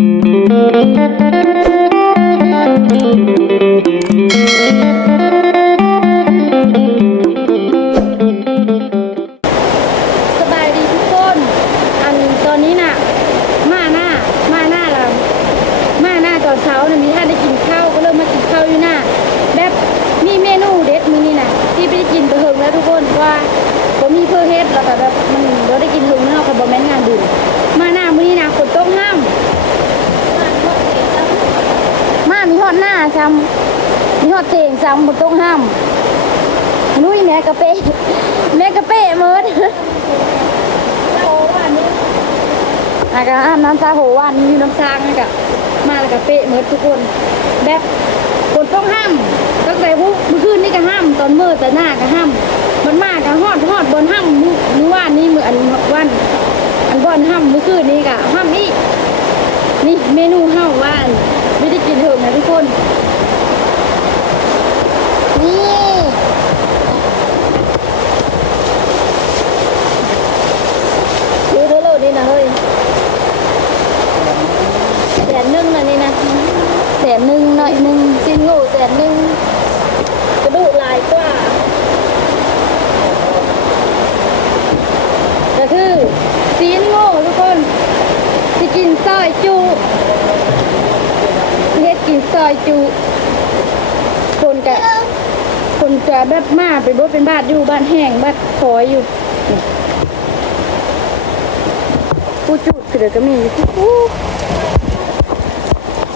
สบายดีทุกคน อันตอนนี้น่ะ มาหน้า มาหน้าเรามาหน้าตอนเช้าน่ะมีท่านได้กินข้าวก็เริ่มมากินข้าวอยู่หน้า แบบมีเมนูเด็ดมื้อนี้น่ะ ที่ไปได้กินไปเฮิงแล้วทุกคนว่าบ่มีเพื่อเฮ็ดแล้วก็แบบมันบ่ได้กินเฮิงแล้วเราก็บ่แม่นงานบุญมาหน้ามื้อนี้น่ะฝนตกห้าม มีฮอดหน้าซ้ำมีฮอดเตงซ้ำฝนตกห้ามนุ้ยแม่กะเป้แม่กะเป้เมิดอากาอาบน้ำซาโหวานมีน้ำซางนี่กะมาแล้วก็เปะเมิดทุกคน แบบคนต้องห้ามตั้งแต่ผู้เมื่อคืนนี่ก็ห้ามตอนมืดแต่หน้าก็ห้ามมันมากก็ฮอดฮอดบนห้ามมื้อมื้อวานนี้มื้ออันวันอันบอนห้ามเมื่อคืนนี้ก็ห้ามอีนี่เมนูห้ามว่าน นะทุกคน นี่ดูเท่าโลดนี่นะเฮ้ยแสนหนึ่งนะนี่นะแสนหนึ่งหน่อยหนึ่งจินโง่แสนหนึ่งกระดูกลายกว่าก็คือซีนโง่ทุกคนสิกินซอยจู ซอยจูคนกะคนกะแบบมาไปบ่เป็นบ้านอยู่บ้านแห้งบ้านคอยอยู่ผู้จุดคือเดี๋ยวก็มีอู้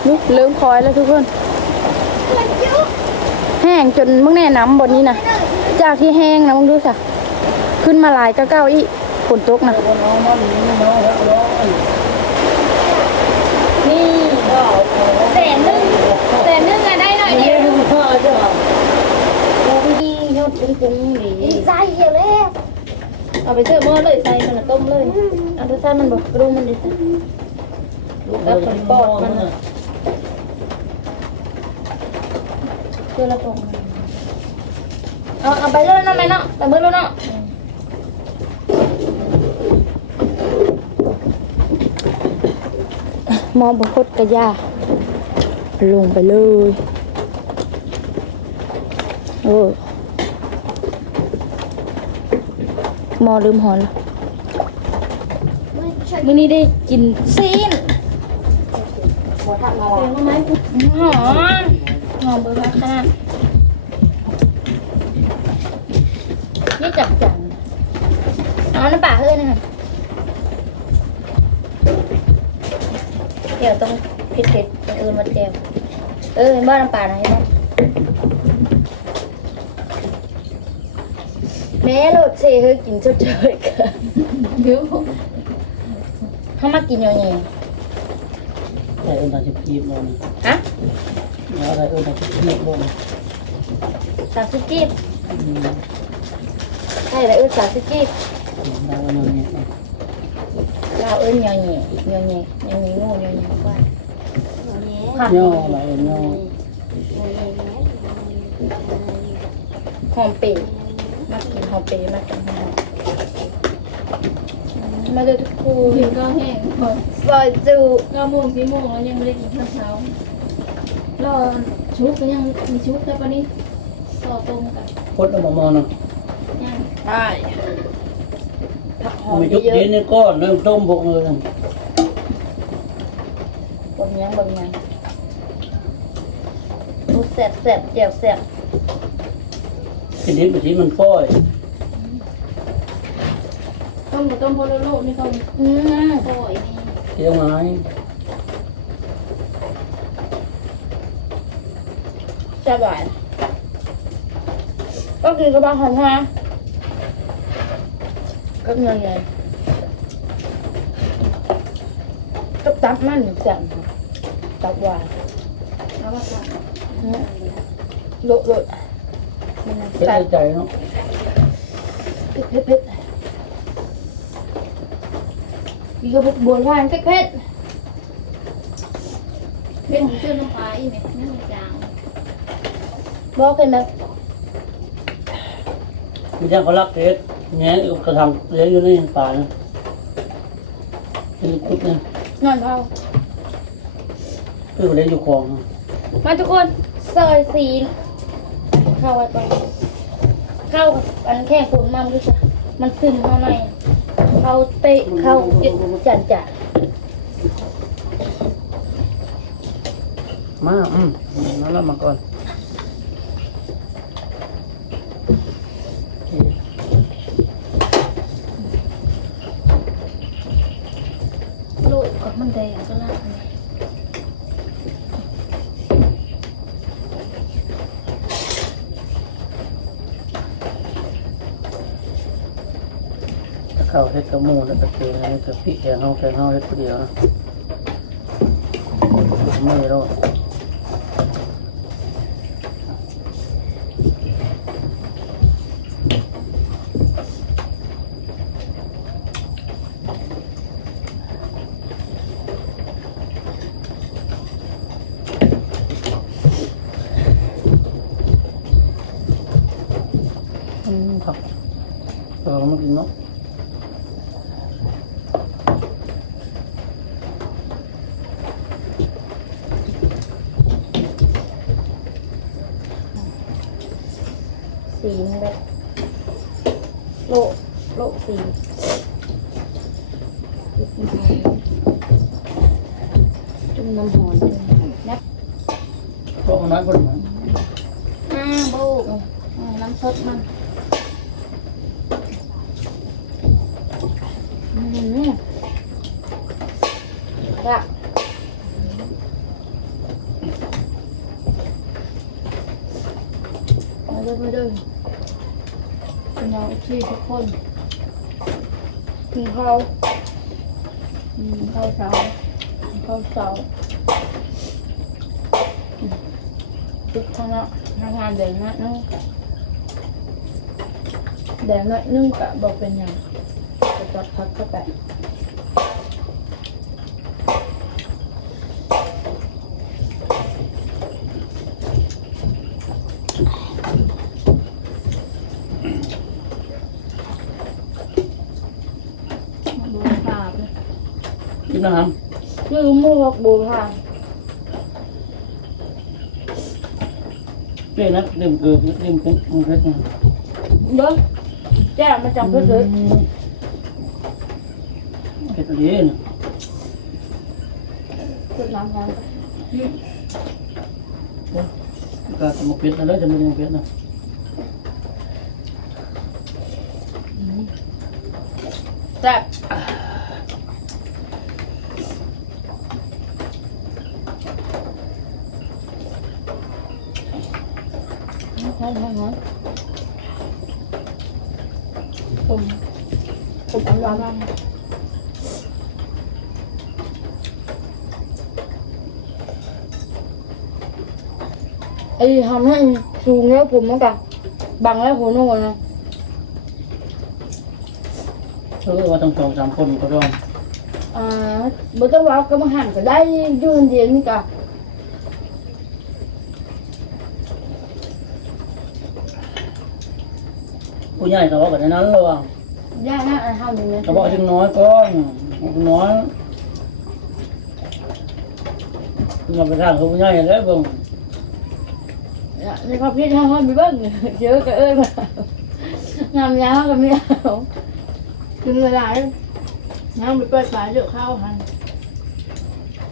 นี่เริ่มคอยแล้วทุกคน แห้งจนมึงแน่น้ำบนนี้นะจากที่แห้งนะมึงดูสิขึ้นมาหลายก็เก้าอีฝนตกนะนี่แสนหนึ่งแสนหนึ่งอะได้หน่อยเดี ยวดียอดปุ้งปุ้งดีใจเยอะเลยเอาไปเสิร์ฟหม้อเลยใส่มันต้มเลยเอาดูซ่ามันบอกดูมันดิแล้วผลปอดมันอะเคือละปงเอาเอาไปเลยนะแม่เนาะไปมือแล้วเนาะมองบคดกระยาลงไปเลย โอ้ยหมอลืมหอนแล้วมื้อนี้ได้กินซีนหอมหอมหอมเบอร์มาขนาดนี่จับจังเอาน้ำปลาเฮ้ยนะคะเดี๋ยวต้องเผ็ดๆอย่างอื่นมาเจียวเออเห็นบ้าน้ำปลานะเห็นไหม แม่โหลดเชเฮ้ยกินชดเชยกันเดี๋ยวเขามากินยังไงแต่เอิญตาจะพีบลงฮะแล้วอะไรเอิญตาจะพีบลงสามสิบกีบใช่แล้วเอิ้นสามสิบกีบดาวมันเนี่ยเราเอิ้นยอแหน่ยอแหน่ยอแหน่งูยอแหน่ว่าผักย่ออะไรเอิญย่อหอมเปรย์ มากินหอมเปรย์มากินหอมมาเจอทุกคนถึงก็แห้งพอซอยจูเก้าโมงสี่โมงแล้วยังไม่ได้กินข้าวเช้ารอชุบก็ยังมีชุบแต่ปะนี้ต่อตรงกันพดแล้วมองเนาะยังใช่ผักหอมมีจุกเยอะเย็นในก้อนเริ่มต้มพวกเลยๆบางยังบางยังดูแซ่บแซ่บๆเจียวแซ่บ ทีนี้บางทีมันฝ้อยต้มกับต้มโพโลโลนี่เขาอืมปล่อยนี่เที่ยวไม้แซ่บหวานก็กินกระบะหอมฮะก็เงินไงก็ตับมันแซ่บตับหวานแล้วก็ตัดโลดโลดมัน เที่ยวใส่ใจเนาะเผ็ดเผ็ดเผ็ดมีกระปุกบัวหวานเผ็ดเผ็ดเป็นเชื่อน้ำปลาอีกไหมไม่มีจางบอกเป็นแบบมีช่างเขารักเทสแง่กระทำเลี้ยงอยู่ในป่านะเป็นคุดเนี่ยนอนเผาคือคนเล่นอยู่คลองมาทุกคนซอยสีเข้าไว้ก่อน เข้าอันแค่ฝุ่นมันรู้จักมันซึมเข้าในเขาเตะเข้ายึดจันจ่ามา อืมนั่นละมาก่อน โลดกับมันแดงก็ละ ถ้าเข้าเฮ็ดกระมูแล้วก็เทอันนี้ก็พริกแกงเฮาแกงเฮาเฮ็ดผู้เดียวนะไม่รอดอืมครับเออมากินเนาะ สีมันแบบโลโลสีจุ่มน้ำหอมด้วยนะเพราะมันน้อยคนมันอ่าบูน้ำสดมันอืมค่ะมาเด้อมาเด้อพี่น้องที่ทุก คนกินข้าวข้าวเช้าข้าวเช้าทุกคณะทำงานเดินนะนึงเดินน้อยนึงกะบอกเป็นอยังจะจัดพักก็ไปบูชาไป กิ นน้คือหมูกบูชาำเป้นะดื่มเกลือดื่มเป็นมันเผ็ดนะเด้อแจ้งมาจับเพื่อนเลยเผ็ดอะไรเนี่ยเพื่อนน้ำกันก็สมุกเผ็ดนะแล้วจะไม่ยังเผ็ดนะแซ่บ ใช่ใช่ใช่ผมผมอายาบ้างไอ้ทำให้สูงแล้วผมมันกับบังแล้วหัวโน่นนะเออว่าต้องสองสามคนก็ต้องอ่าบ่ต้องว่าก็มาหันก็ได้ยืนเดียวนี่กะ ผู้ใหญ่เขาบอกกันในนั้นระวังย่านะอันทำอย่างนี้เขาบอกจึงน้อยก็น้อยเราไปทางเขาผู้ใหญ่แล้วเบิ่งในความคิดทางห้องมีเบิ้งเยอะก็เอ้ยมางามยาวก็ไม่เอาถึงเวลาแล้วน้ำไปเปิดฝาเยอะข้าวหัน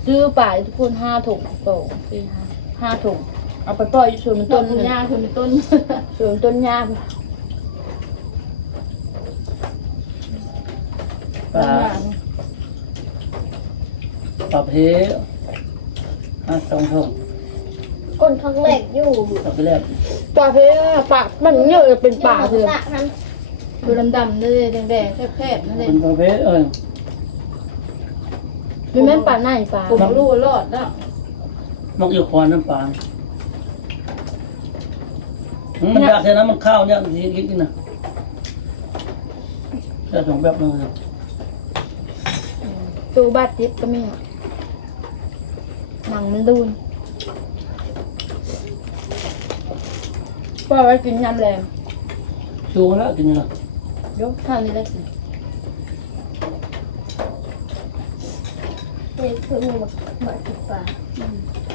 ซื้อป่ายทุกคนห้าถุงสองสี่ห้าห้าถุงเอาไปปล่อยอยู่สวนมันต้ต้นนหญ้าคือมันต้นสวนต้นหญ้า ปลาปลาเพห้าสองทงก้นข้างแรกอยู่ปลาไปแรกป่าเพป่ามันเยอะเป็นป่าเถอะสะมันดูดำๆเลยแดงๆแคบๆนั่นเอเป็งนปลาเพเออไม่แม่นป่าไหนป่าผมรู้ว่ารอดแล้วมักอยู่ควันน้ำปลามันยากแค่นั้นมันข้าวเนี่ยทีกินนะจะสองแบบนึงนะ ตูบาดเจ็บก็มีอะหนังมันดูนป่าไว้กินยำแรงชูแล้วกินนะยกข้าวนี่ได้สิเด็กคือหมูเหมือนติดปลา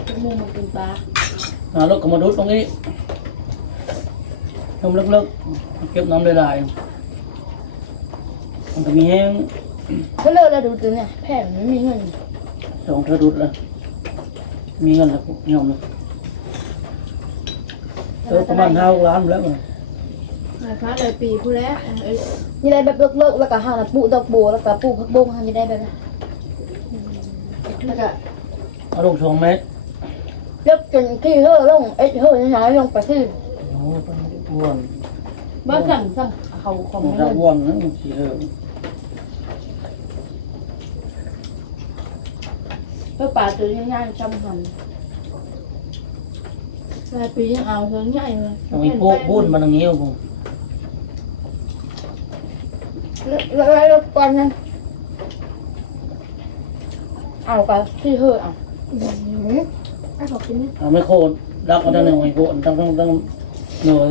จมูกมันเป็นปลาหารถก็มาดูดตรงนี้น้ำลึกๆเก็บน้ำลายๆมันก็มีแห้ง เขาเลิกแล้วดูตัวเนี่ยแพงไม่มีเงินสองเธอดูดแล้วมีเงินแล้วยอมเลยเออประมาณห้าล้านแล้วหายฟ้าเลยปีผู้แล้วเอ้ยนี่ได้แบบเลิกๆแล้วก็หาปลูกดอกบัวแล้วก็ปลูกผักบงทำยังได้แบบนั้นแล้วก็เอาลงสองเมตรเลิกจนที่เฮ่อลงเอ็ดเฮ่อน้อยลงไปที่โอ้ยอ้วนบ้านสั่งสั่งเขาของมันเงิจะนอ้วนนะมันสีเออ เพื่อป่าตัวง่ายๆจำหันหลายปียังเอาเถิงใหญ่เลยต้องมีพวกบุญมันอย่างนี้ผมแล้วแล้วก่อนนั้นเอาไปที่เฮ่อเอาไอ้ขอบคุณนี่เอาไม่โคตรรักกันทั้งหนึ่งไอ้พวกตั้งตั้งตั้งเหนื่อย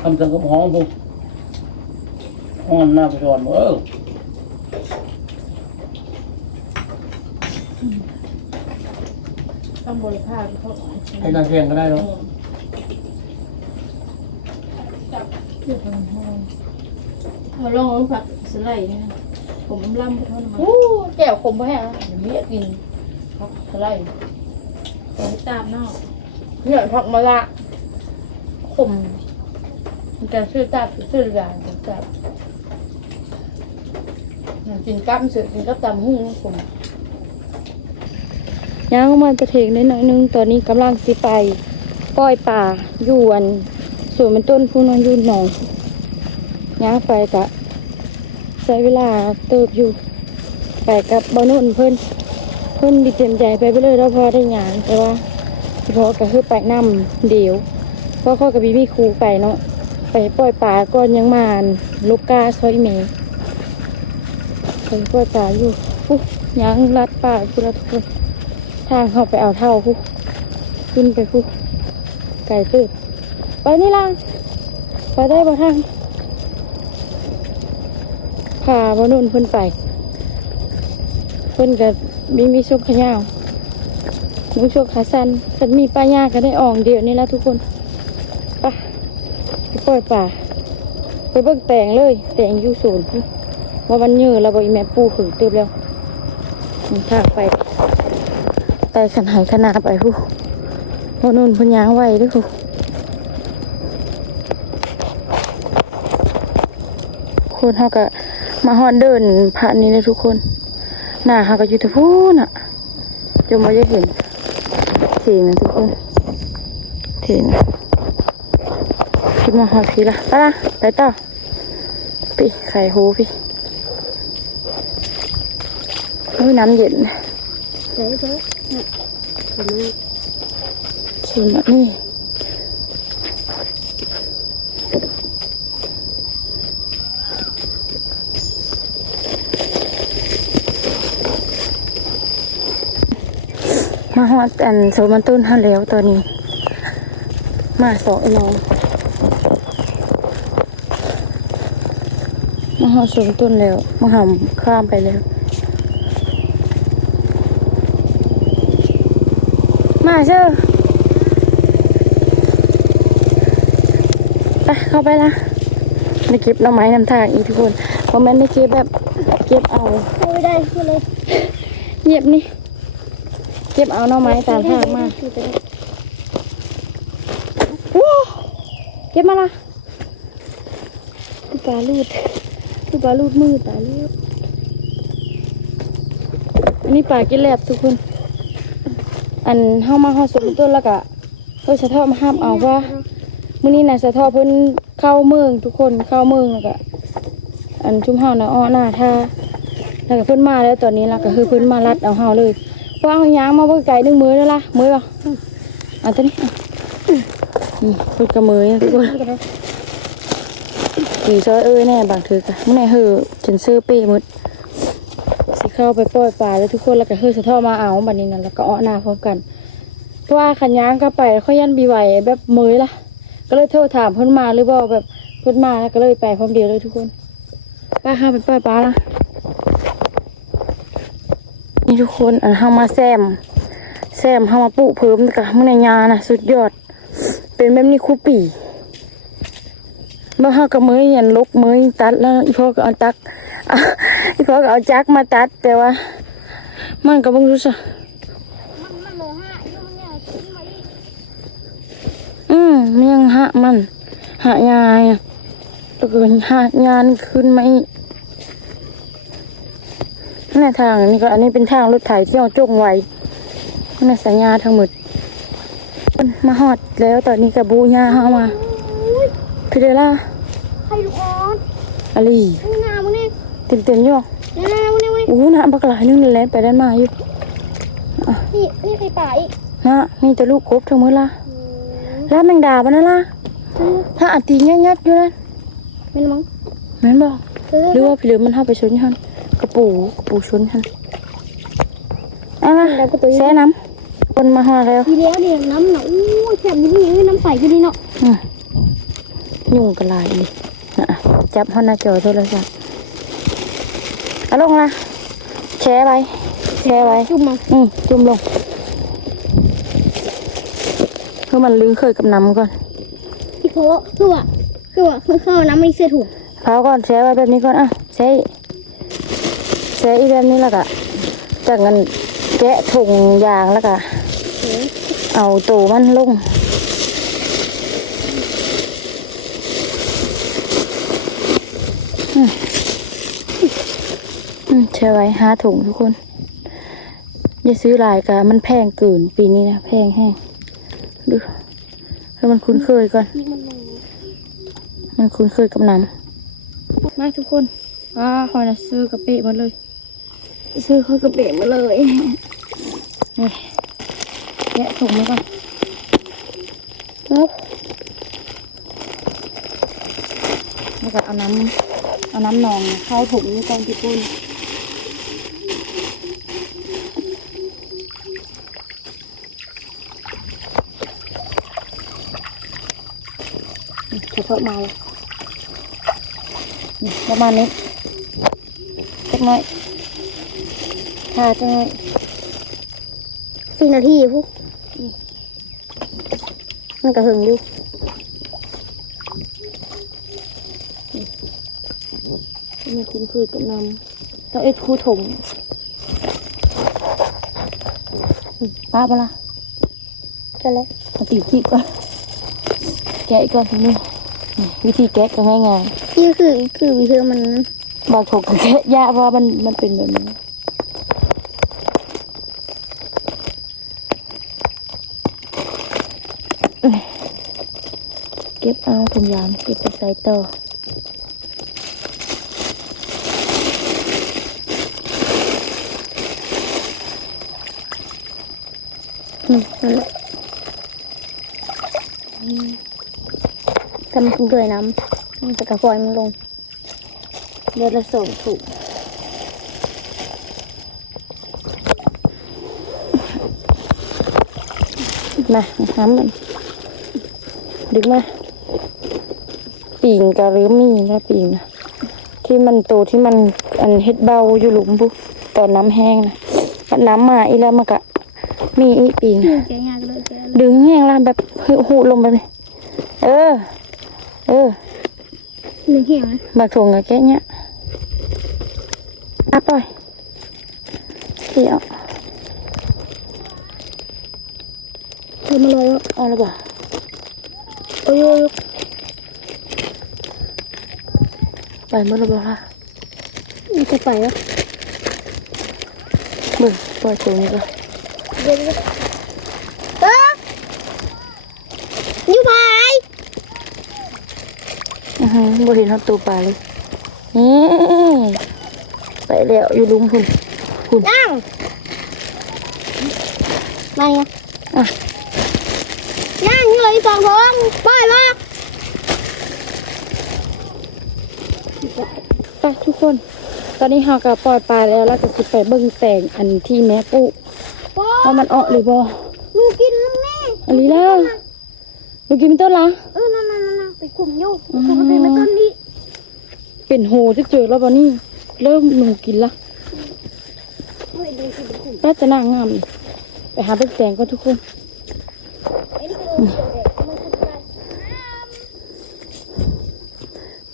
ทำจังกับห้องผมห้องหน้าประชอนเออ ต้องบริภาคเขาให้นานเสียงก็ได้เนาะเราลองเอาผักสไลด์นี่นะผมล่ำไปเท่านั้นมันอู้แก้วขมไปแห้งเดี๋ยวมีกินผักอะไรผมตามนอกเนี่ยผักมะละขมมันจะชื่อตาชื่อเรื่องจับกินกับสือกินกับตำหุ้งขม ย่างมันจะเทงได้หน่อยนึงตอนนี้กำลังสิไปปล่อยป่าอยู่อันส่วนมันต้นผู้นอนอยู่หนองย่างไปกะใช้เวลาเติบอยู่ ไปกับบอนุ่นเพิ่อนเพิ่อนดีเต็มใจไปไปเลยแล้วพอได้หยางแต่ว่าพอก็คือไปนำเดียวเพราะเขากับบีมีครูไปเนาะไปปล่อยป่าก่อนยังมาอันลูกกาซอยเมไปปล่อยป่าอยู่ปุ๊ยังลัดป่าคุณละทุกคน ทางเขาไปเอาเท่าปุ๊ขึ้นไปปุ๊ไก่ตื้อไปนี่ล่ะไปได้บ่ทางพาบอนุ่นเพิ่นไปเพิ่นก็มีมีชุกขยาวมีชุกขาสั้นคันมีป้ายาก็ได้อ่องเดียวนี่ละทุกคนไปไปปล่อยป่าไปเบิ่งแต่งเลย แต่งอยู่ศูนย์พุ่นว่ามันเยอะแล้วบอีแม่ปูขึงตึบแล้วนี่ทางไป ไต่ขันหายขนาดไปผู้พอนุ่นพิ่นยางไว้ด้วยผู้คนเฮาก็มาฮอนเดินผ่านนี้เลยทุกคน หน้าเขาก็อยู่ที่พูนอะจะมาจะเห็นเถียงนะทุกคนเถียงคิดมาหอดพีละไปละไปต่อพี่ไข่หูพี่น้ำเย็นใช่ ใช่ชิมอะนี่มาหอดอันโซมันต้นหันแล้วตอนนี้ มาสองไอ้น้องมาหอดโซมันต้นแล้วมาหำข้ามไปแล้ว มาเชื่อไปเข้าไปละไปเก็บหน่อไม้นำทางอีกทุกคนเพราะมันได้เก็บแบบเก็บเอาไม่ได้พูดเลยเงียบนี่เก็บเอาหน่อไม้ตามทางมาโอ้เก็บมาละคือปลาลูดคือปลาลูดมือปลาลูดอันนี้ปลากินแลบทุกคน อันเฮามาเฮาสุดต้นแล้วก็เฮ้ยสะทาะมาห้ามเอาว่ามื้อนี้น่ะสะทาะเพิ่นเข้าเมืองทุกคนเข้าเมืองแล้วก็อันชุมเฮาน่ะอ้อหน้าท่าแล้วก็เพิ่นมาแล้วตอนนี้แล้วก็คือเพิ่นมารัดเอาเฮาเลยเพราะว่าเฮาย่างมาเบิ่งไกลนึงมือแล้วล่ะมือบ่เอาตัวนี้อะนี่เพิ่นก็มือทุกคนดีซอยเอ้ยแน่บางเถือก็มื้อไหนเฮอจนซื้อเป้หมด เข้าไปปล่อยปลาแล้วทุกคนแล้วก็เฮ้ยสะท่ามาเอาบัดนี้นั่นแล้วก็อ้อหน้าพร้อมกัน เพราะว่าขันย้างก็ไปเขายันบีไหวแบบเมยล่ะก็เลยโทรถามเพิ่นมาหรือบ่แบบเพิ่นมาแล้วก็เลยไปพร้อมเดียวเลยทุกคนป้าห้าไปปล่อยปลาละนี่ทุกคนอันเฮามาแซม แซมเฮามาปลูกเพิ่มกับมื้อในยานะสุดยอด เป็นแบบนี้คู่ปีเมื่อเฮากับมือยันลกมือตัดแล้วอีพ่อก็เอาตัก อะอีพ่อก็เอาจักมาตัดแต่ว่า มันก็บ่รู้ซะมันมันเหลือห้าอยู่เนี่ยทิ้งไว้อีกอืมมันยังหะมันหะยายอะแล้วก็หะยานขึ้นมาอีกนี่ทางนี้ก็อันนี้เป็นทางรถไถที่เอาจงไว้นี่สัญญาทั้งหมดมันมาหอดแล้วตอนนี้กับบูญาเข้ามาพี่เดล่าให้ลูกอ่อนอาลีนี่นามึงนี่เต็มเต็มๆอยู่นี่นามึงนี่มึงอู้นะบักหลายนึงเลยแหล้วไปด้านมาอยู่นี่นี่ใครป่าอีกนะมีแต่ลูกกบทั้งหมดละแล้วแมงดาบ้านั่นล่ะถ้าอันตีงัดงัดๆอยู่นั่นไม่มั้งแม่นบอกเออหรือว่าพี่เหลือมันเข้าไปชนหันกระปูกระปูชนหันเอาละแช่น้ำคนมาหอแล้วทีแล้วเนี่ยน้ำหนักอู้แซ่บนี่นี่น้ำใสก็ดีเนาะอืมยุ่งกันหลายเลยนะจับหอหน้าจอโทรศัพท์เอา ลงละแช่ไว้แช่ไว้จุ่มมาอืมจุ่มลงเพื่อมันลื้อเคยกับน้ำก่อนพี่โพคือว่าคือว่าคือเข้าน้ำไม่เสื้อถูกเผาก่อนแช่ไว้แบบนี้ก่อนอะแช่อีกแช่อีกแบบนี้แล้วก็จากนั้นแกะถุงยางแล้วก็เอาตูมันลงอืม อืมเชื่อไว้ห้าถุงทุกคน อย่าซื้อหลายกะมันแพงเกินปีนี้นะแพงแห้งดูให้มันคุ้นเคยก่อน มันคุ้นเคยกับน้ำมาทุกคนว้าคอยนะซื้อกระเปะมาเลย ซื้อข้าวกระเปะมาเลยนี่แกะถุงมาก่อนปุ๊บแล้วก็เอาน้ำเอาน้ำนองเข้าถุงนี่ก่อนพี่ปุ้น เฉพาะมาเลยนี่ประมาณนี้จักหน่อยทาจักหน่อยสี่นาทีพวกมันกระหึงอยู่มีคุ้นเคยกับน้ำต้องเอ็ดคูถงอืมป้าปะล่ะจะเลยเอาตีขี้ก่อนแกะอีกก่อนทีนี้นี่ วิธีแกะก็ง่ายนี่คือคือวิธีมันๆบางถกก็แกะยากเพราะว่ามันมันเป็นแบบนี้เก็บเอาถุงยางเก็บไปใส่ต่ออืมนั่นแหละ ทำมันคงด้วยน้ำมันจะกระปล่อยมันลง เดือนละสองถุงมาน้ำมันดึกมาปีงกะหรือมีนะปีงนะที่มันโตที่มันอันเฮ็ดเบาอยู่หลุมบุตอนน้ำแห้งนะมันน้ำมาอีแล้วมันก็มีอีปีงแกะยากเลยแกะเลยดึงแห้งแล้วแบบหูลงไปเลยเออ เออหนึ่งเหี่ยวนะบากถุงกับแค่เนี้ยอะปล่อยเดี๋ยวเธอมาลอยแล้วเอาละบ่โอ้ยโอ้ยไปเมื่อไรบ่ล่ะมันจะไปแล้วมึงปล่อยถุงนี้ก่อน เดี๋ยวเดี๋ยวเอออยู่พาย อือหือ บ่เห็นเขาตัวปลาเลยนี่ไปแล้วอยู่หลุมพุ่นพุ่นนั่งมาไงอะนั่งอยู่เลยสองคนไปมาไปทุกคน ตอนนี้เฮาก็ปล่อยปลาแล้วแล้วก็สิไปเบิ่งแต่งอันที่แม่ปุ๊โอ้ว่ามันออกหรือบ่หนูกินแล้วแม่อันนี้แล้วเมื่อกี้มันต้นละเออ นั่นนั่นนั่นไปขุ่มอยู่ขุ่มเป็นต้นนี้ เป็นโหจะเจอแล้วบ่นี่เริ่มหนูกินละเฮ้ยดูสิเป็นขุ่มก็จะน่างามไปหาเบิ่งแตงก็ทุกคนไอ้นี่คือเขียวแดงมันคืออะไร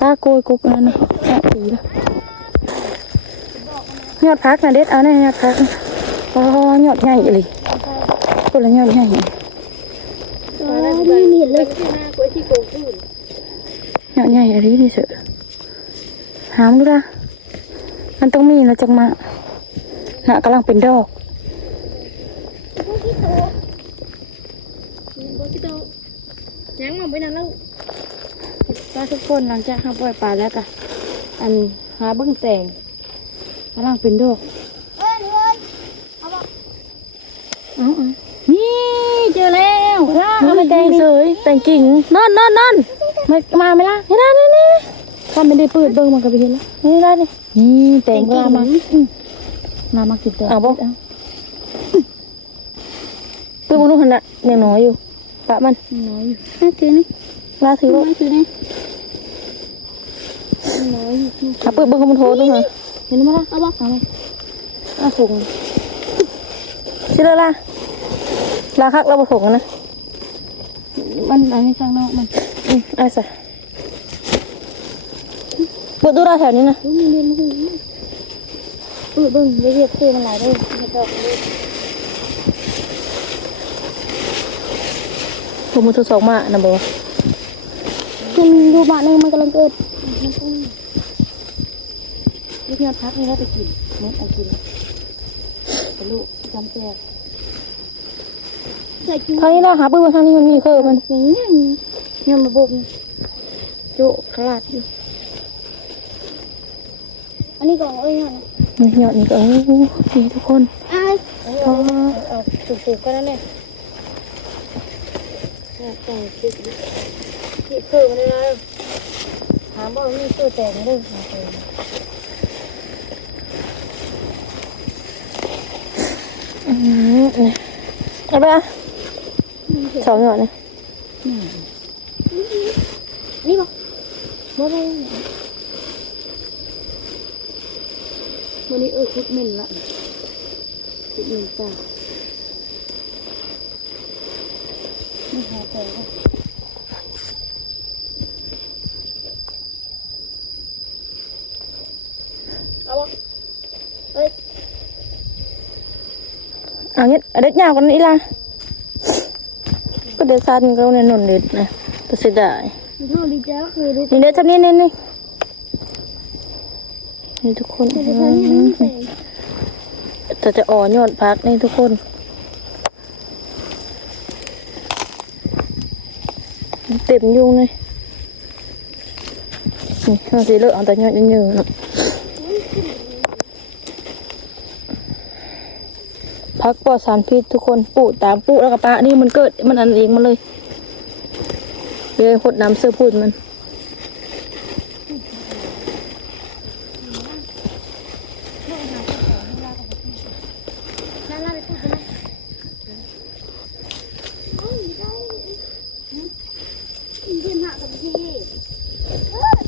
ป้าโกยกุกอันนั้นนะสะปีละยอดพักนะเด็ดเอาแน่ยอดพักอ๋อยอดใหญ่เลยคนละยอดใหญ่อ๋อนี่มีเลยยอดใหญ่อะไรนี่เถอะหามดูละมันต้องมีแล้วจังมาน่ะกำลังเป็นดอกยังมาไปนั่นแล้วก็ทุกคนหลังจากหาปล่อยปลาแล้วก็อันหาเบิ้งแตงกำลังเป็นดอกเอ้ยเอ้ยเอาเอานี่เจอแล้วล่าเอาไปแตงเฉยแตงกิ่งนอนนอนนอน มามาไหมล่ะนี่ได้นี่นี่ถ้าไม่ได้เปิดเบิ้งมันก็ไปเห็นแล้วนี่ได้นี่นี่แตงลามาอืมลามากินแตงเอาบ่เพิ่งมาดูขนาดยังน้อยอยู่ปะมันน้อยอยู่น่าถือนี่ลาถือว่าถือนี่น้อยอยู่อะเปิดเบิ้งมันโทรด้วยเหรอเห็นไหมล่ะเอาบ่เอาไหมเอาส่งชิลล่ะลาคักเราผสมกันนะมันอันนี้ข้างนอกมัน อืมเอะไรสิเปิดดูเราแถวนี้นะเออเบิ้งเรียกเท่มันหลายเลยไม่ชอบเลยผมมาทดสอบมานะบอกมันดูบ้านนึงมันกำลังเกิดลูกยอดพักนี่แล้วไปกินเมื่อเอากินไปลูกจำแจกใส่กินคราวนี้เราหาปืนมาทางนี้มันมีเคอมันอย่างนี้ เนี่ยมาบบนี่โจะขลาดอยู่อันนี้ก่อนเอ้ยนะนี่ยอดนี่ก็โอ้ดีทุกคนอ้ายเอาเอาสูงๆก็นั่นแหละแต่งคิดคิดคือมันได้แล้วถามว่ามีคือแต่งเรื่องอะไรอืมเอาไปอะสองหยอดเนี่ย นี่บอกบ่ได้วันนี้เออคุกเหม็นละคุกเหม็นจ้าไม่หาแต่ เอาบอกเอ้ยเอางี้เอาเด็ดยวกันนี่ล่ะก็เด็ดซันก็ในนนเด็ดนะตัวเสียดายมันเท่าดีจ้าเคยดูนี่นี้นี่นี่นี่ทุกคนแต่จะอ่อนยอดพักนี่ทุกคนเต็มยุงเลยนี่เอาสีเลือกเอาแต่ยอดเยอะๆนะพักปลอดสารพิษทุกคนปลูกตามปลูกแล้วก็ปะนี่มันเกิดมันอันเองมาเลย เลยหดน้ำเสื้อพูดมันนั่นน่าไปพูดกันไหมโอ้ยได้เยี่ยมมากกับพี่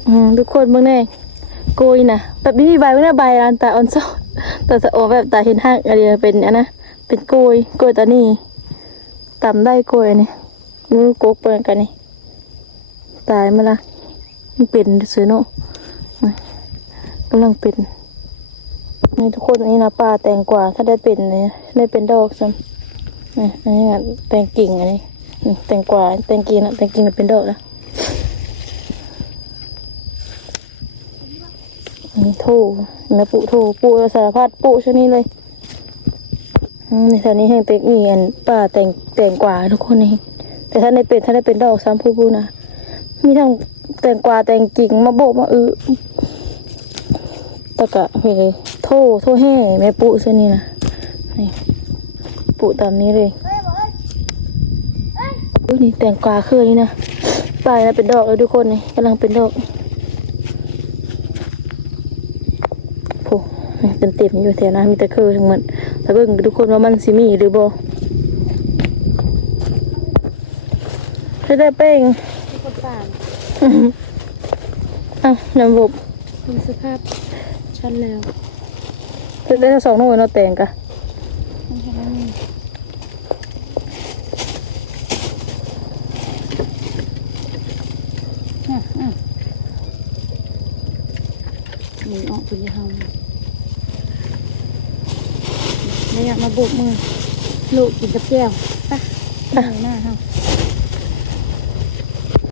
อืมทุกคนเมื่อไงโกยนะแบบนี้มีใบไม่ได้ใบร้านตาออนโซแต่จะโอแบบตาเห็นห้างอะไรเป็นอันนะเป็นโกยโกยตานี่ต่ำได้โกยนี่มือโกกเปิดกันนี่ ตายมาละมันเป็นซื้อเนาะกำลังเป็นนี่ทุกคนอันนี้นะป้าแตงกวาถ้าได้เป็นเนี่ยได้เป็นดอกซ้ำนี่อันนี้แตงกิ่งอันนี้แตงกวาแตงกิ่งนะแตงกิ่งน่ะเป็นดอกแล้วนนี้โถแม่ปุโถปุสารพัดปุชนิดเลยอืมในแถวนี้แห่งเต็กมีอันป่าแต่งแต่งกว่าทุกคนเองแต่ถ้าในเป็นถ้าได้เป็นดอกซ้ำผู้ผู้นะ มีทั้งแตงกวาแตงกิ่งมาโบกมาอือตะกะไปเลยโถโถแห่แม่ปุชนิดนะนี่ปุตามนี้เลยอุ้ยนี่แตงกวาคือนี่นะป่ายนะเป็นดอกเลยทุกคนนี่กำลังเป็นดอกโอ้เต็มเต็มอยู่แถวนั้นมีแต่คือทั้งหมดแต่เบิ่งทุกคนว่ามันสิมีหรือบ่ให้ได้เป้ง ป่านอื้อหืออะน้ำบบคุณสภาพชันแล้วได้ทั้งสองหน่วยเนาะแต่งกะแล้วนี่อะอะหนีออกคุณจะทำไม่อยากมาโบกมือลูกกินกับแก้วไปไปหน้าเฮา